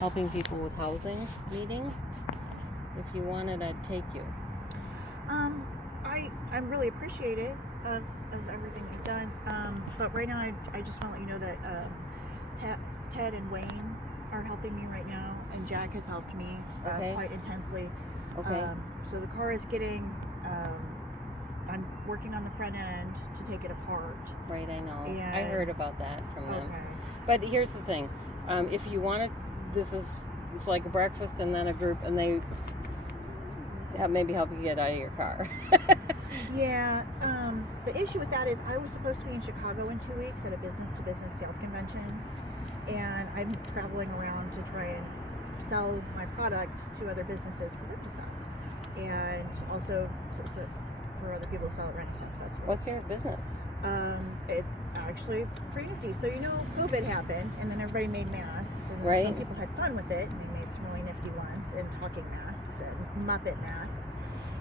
helping people with housing meeting. If you wanted, I'd take you. I'm really appreciative of everything you've done. But right now, I just want to let you know that Ted and Wayne are helping me right now, and Jack has helped me quite intensely. Okay. So the car is getting. I'm working on the front end to take it apart. Right, I know. And I heard about that from them. Okay. But here's the thing: if you want to, it's like a breakfast and then a group, and they maybe help you get out of your car. Yeah. The issue with that is I was supposed to be in Chicago in 2 weeks at a business-to-business sales convention, and I'm traveling around to try and sell my product to other businesses for them to sell, and also for other people to sell at Renaissance Festival. What's your business? It's actually pretty nifty. So COVID happened, and then everybody made masks, and Right. some people had fun with it, and they made some really nifty ones, and talking masks and Muppet masks.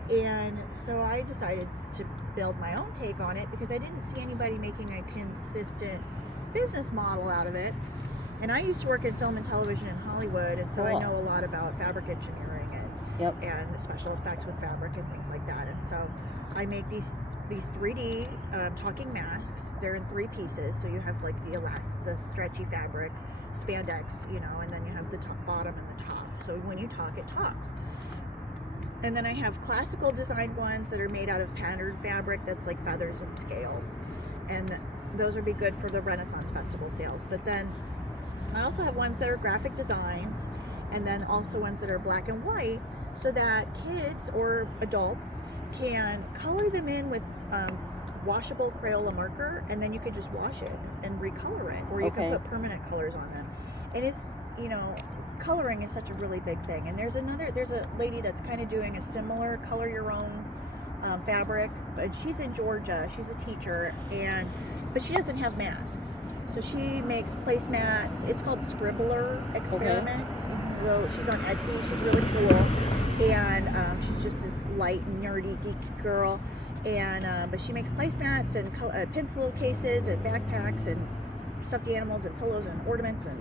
And so I decided to build my own take on it because I didn't see anybody making a consistent business model out of it. And I used to work in film and television in Hollywood, and so Cool. I know a lot about fabric engineering and special effects with fabric and things like that. And so I make these 3D talking masks. They're in 3 pieces, so you have like the stretchy fabric, spandex, and then you have the top, bottom, and the top. So when you talk, it talks. And then I have classical designed ones that are made out of patterned fabric that's like feathers and scales. And those would be good for the Renaissance Festival sales. But then I also have ones that are graphic designs, and then also ones that are black and white, so that kids or adults can color them in with washable Crayola marker, and then you could just wash it and recolor it, or you can put permanent colors on them. And it's, coloring is such a really big thing. And there's a lady that's kind of doing a similar color your own fabric, but she's in Georgia. She's a teacher, but she doesn't have masks, so she makes placemats. It's called Scribbler Experiment. So she's on Etsy. She's really cool, and she's just this light, nerdy, geek girl. And but she makes placemats and pencil cases and backpacks and stuffed animals and pillows and ornaments and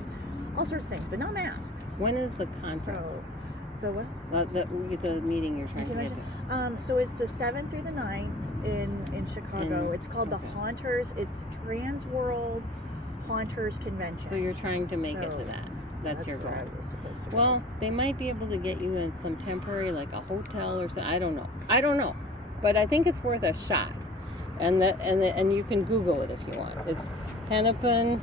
all sorts of things, but no masks. When is the conference? So, the what? The meeting you're trying to get to. So it's the 7th through the 9th in Chicago. It's called the Haunters. It's Trans World Haunters Convention. So you're trying to make it to that. That's your goal. Well, they might be able to get you in some temporary, like a hotel or something. I don't know. But I think it's worth a shot. And you can Google it if you want. It's Hennepin.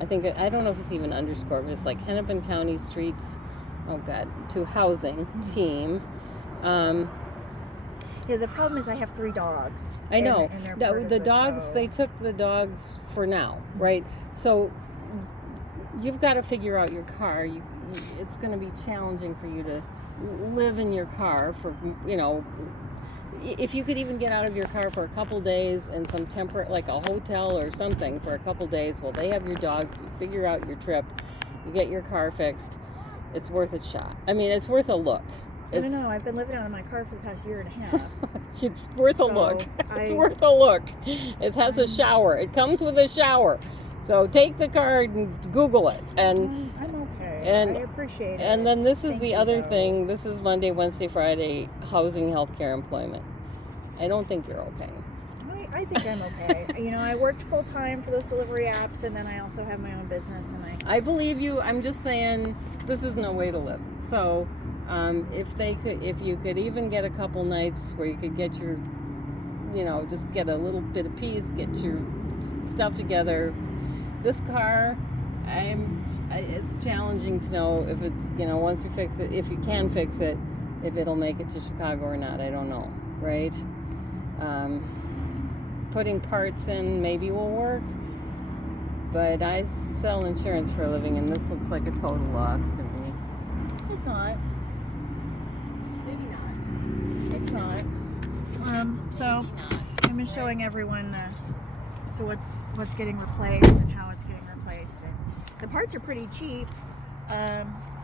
I don't know if it's even underscore, but it's like Hennepin County Streets, to housing team. Yeah, the problem is I have 3 dogs. I know. The dogs, they took the dogs for now, right? So you've got to figure out your car. It's going to be challenging for you to live in your car for, if you could even get out of your car for a couple days in some temporary, like a hotel or something for a couple days while they have your dogs, you figure out your trip, you get your car fixed, it's worth a shot. I mean, it's worth a look. I don't know. I've been living out of my car for the past year and a half. It's worth a look. It's worth a look. It has a shower. It comes with a shower. So take the car and Google it. And I'm okay. I appreciate it. And then this is the other thing. This is Monday, Wednesday, Friday, housing, healthcare, employment. I don't think you're okay. I think I'm okay. I worked full time for those delivery apps, and then I also have my own business. And I believe you. I'm just saying this is no way to live. So if you could even get a couple nights where you could get your, just get a little bit of peace, get your stuff together. This car, it's challenging to know if it's, once you fix it, if you can fix it, if it'll make it to Chicago or not. I don't know, right? Putting parts in maybe will work, but I sell insurance for a living, and this looks like a total loss to me. It's not. Maybe not. It's not. So I've been showing everyone what's getting replaced and how it's getting replaced, and the parts are pretty cheap.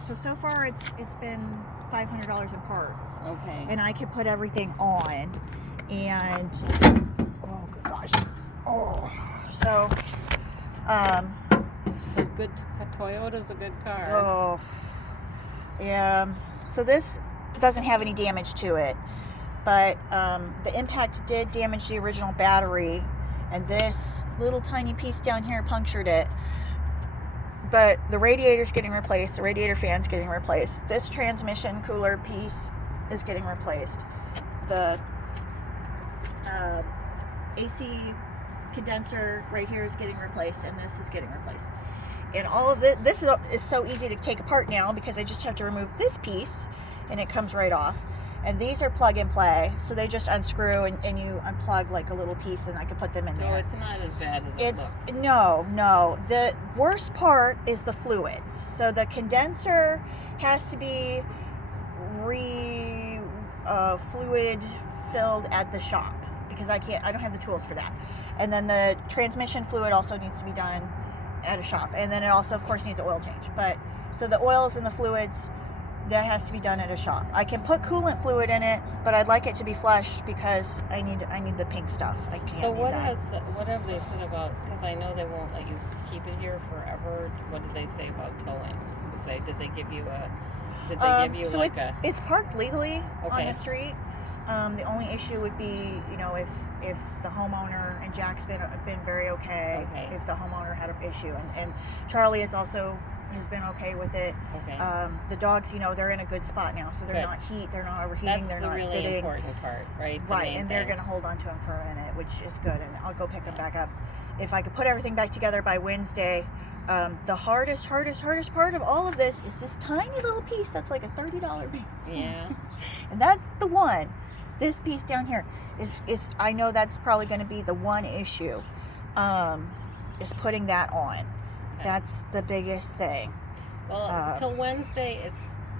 So far it's been $500 in parts. Okay. And I could put everything on, and oh gosh, So good. Toyota's a good car. Oh, So this doesn't have any damage to it, but the impact did damage the original battery, and this little tiny piece down here punctured it. But the radiator's getting replaced, the radiator fan's getting replaced, this transmission cooler piece is getting replaced, the AC condenser right here is getting replaced, and this is getting replaced. And all of this is so easy to take apart now because I just have to remove this piece and it comes right off. And these are plug and play, so they just unscrew and you unplug like a little piece, and I can put them in there. So it's not as bad as it looks. No. The worst part is the fluids. So the condenser has to be fluid filled at the shop because I don't have the tools for that. And then the transmission fluid also needs to be done at a shop, and then it also of course needs an oil change. But so the oils and the fluids, that has to be done at a shop. I can put coolant fluid in it, but I'd like it to be flush because I need the pink stuff. I can't. So what have they said about? Because I know they won't let you keep it here forever. What did they say about towing? Did they give you so it's parked legally on the street. The only issue would be, if the homeowner, and Jack's been very okay. If the homeowner had an issue, and Charlie has been okay with it. The dogs, they're in a good spot now, so they're not overheating, they're not really sitting. Important part, right? Right, and they're going to hold on to them for a minute, which is good, and I'll go pick them back up. If I could put everything back together by Wednesday, the hardest part of all of this is this tiny little piece that's like a $30 piece. Yeah. And that's the one. This piece down here is I know that's probably going to be the one issue, is putting that on. That's the biggest thing. Well, till Wednesday,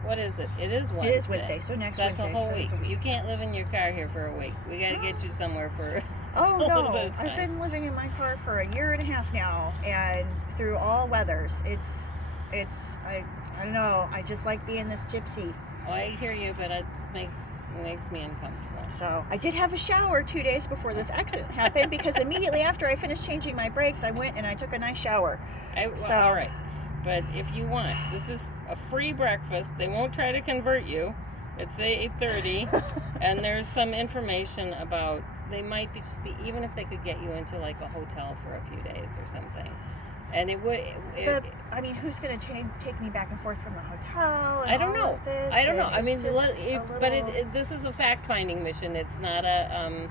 what is it? It is Wednesday. It is Wednesday, so next Wednesday. That's a whole week. A week. You can't live in your car here for a week. We got to get you somewhere for a little bit of time. I've been living in my car for a year and a half now, and through all weathers. I don't know. I just like being this gypsy. Oh, I hear you, but it makes me uncomfortable. So I did have a shower 2 days before this accident happened, because immediately after I finished changing my brakes, I went and I took a nice shower. All right. But if you want, this is a free breakfast. They won't try to convert you. It's 8:30, and there's some information about they might just be, even if they could get you into like a hotel for a few days or something. And who's going to take me back and forth from the hotel? I don't know. I mean, this is a fact-finding mission. It's not a,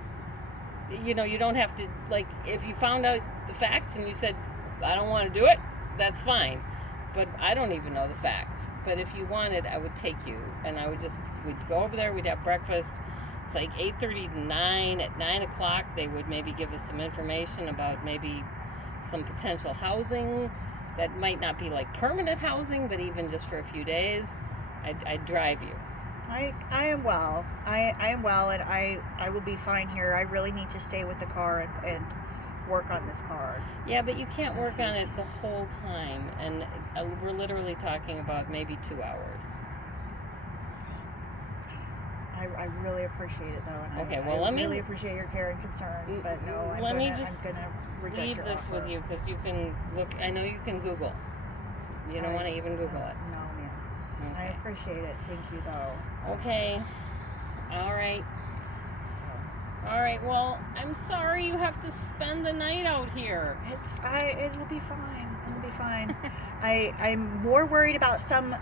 you don't have to, like, if you found out the facts and you said, I don't want to do it, that's fine. But I don't even know the facts. But if you wanted, I would take you, and we'd go over there, we'd have breakfast. It's like 8:30 to 9. At 9 o'clock, they would maybe give us some information about maybe some potential housing that might not be like permanent housing, but even just for a few days. I'd drive you. I am well. I am well, and I will be fine here. I really need to stay with the car and work on this car. Yeah, but you can't work on it the whole time, and we're literally talking about maybe 2 hours. I really appreciate it, though. And I really appreciate your care and concern. But no, I'm going to reject leave this with you, because you can look. I know you can Google. You don't want to even Google it. No, ma'am. Okay. I appreciate it. Thank you, though. Okay. All right. Well, I'm sorry you have to spend the night out here. It'll be fine. It'll be fine. I'm more worried about some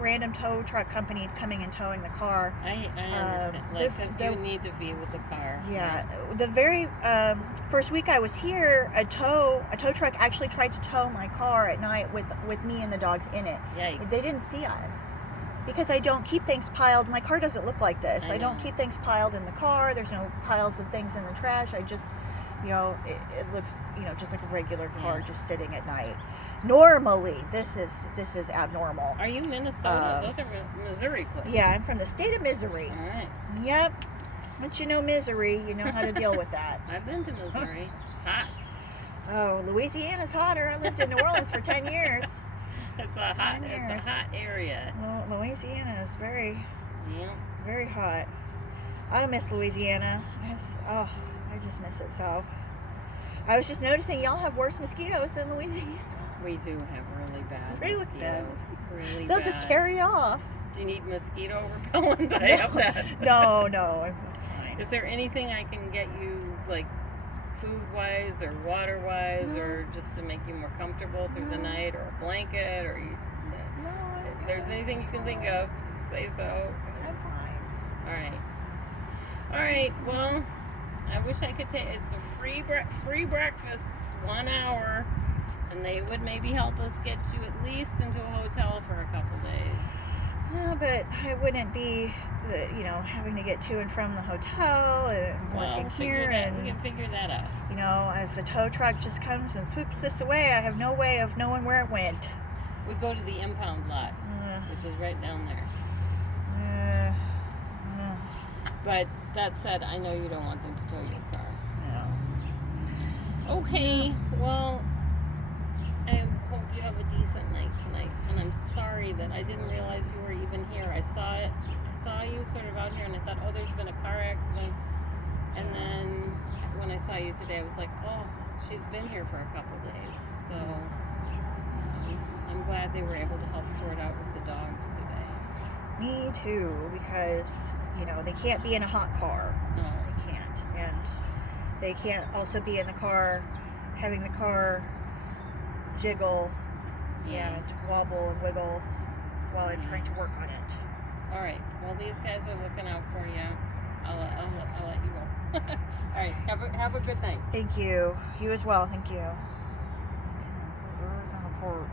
random tow truck company coming and towing the car. I understand. Because you need to be with the car. Yeah. Right? The very first week I was here, a tow truck actually tried to tow my car at night with me and the dogs in it. Yikes. They didn't see us. Because I don't keep things piled. My car doesn't look like this. I don't keep things piled in the car. There's no piles of things in the trash. I just, it looks, just like a regular car just sitting at night. Normally, this is abnormal. Are you Minnesota? Those are Missouri plates. Yeah, I'm from the state of Missouri. All right. Yep. Once you know Missouri, you know how to deal with that. I've been to Missouri. It's hot. Oh, Louisiana's hotter. I lived in New Orleans for 10 years. It's a hot area. Well, Louisiana is very very hot. I miss Louisiana. I just miss it so. I was just noticing y'all have worse mosquitoes than Louisiana. We do have really bad Really bad mosquitoes. Really They'll bad. just carry off. Do you need mosquito repellent? I have that. No, I'm fine. Is there anything I can get you, like, food-wise or water-wise, No. or just to make you more comfortable through the No. night, or a blanket, or you, No, if there's anything you can think of, say so. I'm fine. All right. Well, I wish I could take. It's a free breakfast. It's 1 hour, and they would maybe help us get you at least into a hotel for a couple days. No, but I wouldn't be, having to get to and from the hotel and working here, we and can figure that out. if a tow truck just comes and swoops this away, I have no way of knowing where it went. We go to the impound lot, which is right down there. But that said, I know you don't want them to tow your car. No. Okay, well, I hope you have a decent night tonight. And I'm sorry that I didn't realize you were even here. I saw you sort of out here, and I thought, oh, there's been a car accident. And then when I saw you today, I was like, oh, she's been here for a couple days. So I'm glad they were able to help sort out with the dogs today. Me too, because, they can't be in a hot car. No. They can't. And they can't also be in the car, having the car jiggle and wobble and wiggle while I'm trying to work on it. All right. Well, these guys are looking out for you. I'll let you go. All right. Have a good night. Thank you. You as well. Thank you. We're gonna report.